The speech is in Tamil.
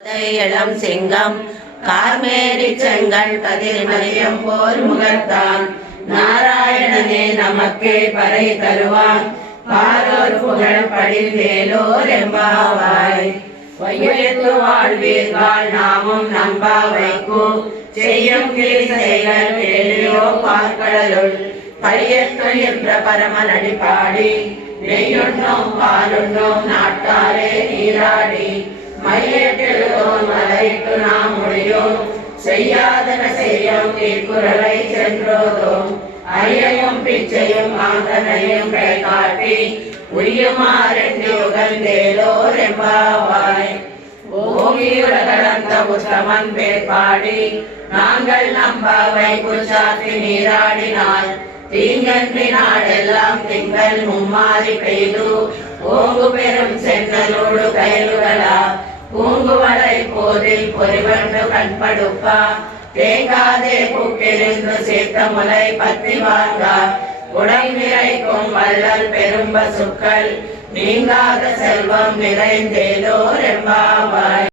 இளம் சிங்கம் கார்மேரி செங்கல் கதிர்மதியம் போல் முகத்தான் நாராயணனே நமக்கே பறை தருவான் பாரோர் புகழ் படிவேலோர் எம்பாவாய். வையத்து வாழ்வீர்கள் நாமும் நம்பா வைக்கு செய்யும் கிளிசைகள் கேளியோ பார்க்கடலுள் பையத்து என்ற பரமன் அடிப்பாடி நெய்யுண்ணோம் பாலுண்ணோம் நாட்டாரே நீராடி மையெழுதோம் மலைக்கு நாம் முடியும் செய்யாதன செய்யும் தீக்குறளை சென்றோதும் ஐயையும் பிச்சையும் ஆந்தனையும் கை காட்டி உய்யுமாறென்று உகந்தேலோர் எம்பாவாய். ஓங்கி உலகளந்த உத்தமன் பேர்பாடி நாங்கள் நம்பாவை குச்சாத்தி நீராடினால் தீங்கன்றி நாடெல்லாம் திங்கள் மும்மாறி பெய்து ஓங்கு பெரும் சென்னலோடு கயலுகளா பூங்குவளை போதில் பொறிவண்டு கண்படுப்பா தேங்காதே பூக்கிருந்து சேர்த்த முலை பத்தி வாங்கா உடம்பிரைக்கும் வள்ளல் பெரும் பசுக்கள் நீங்காத செல்வம் நிறைந்தேலோர் எம்பாவாய்.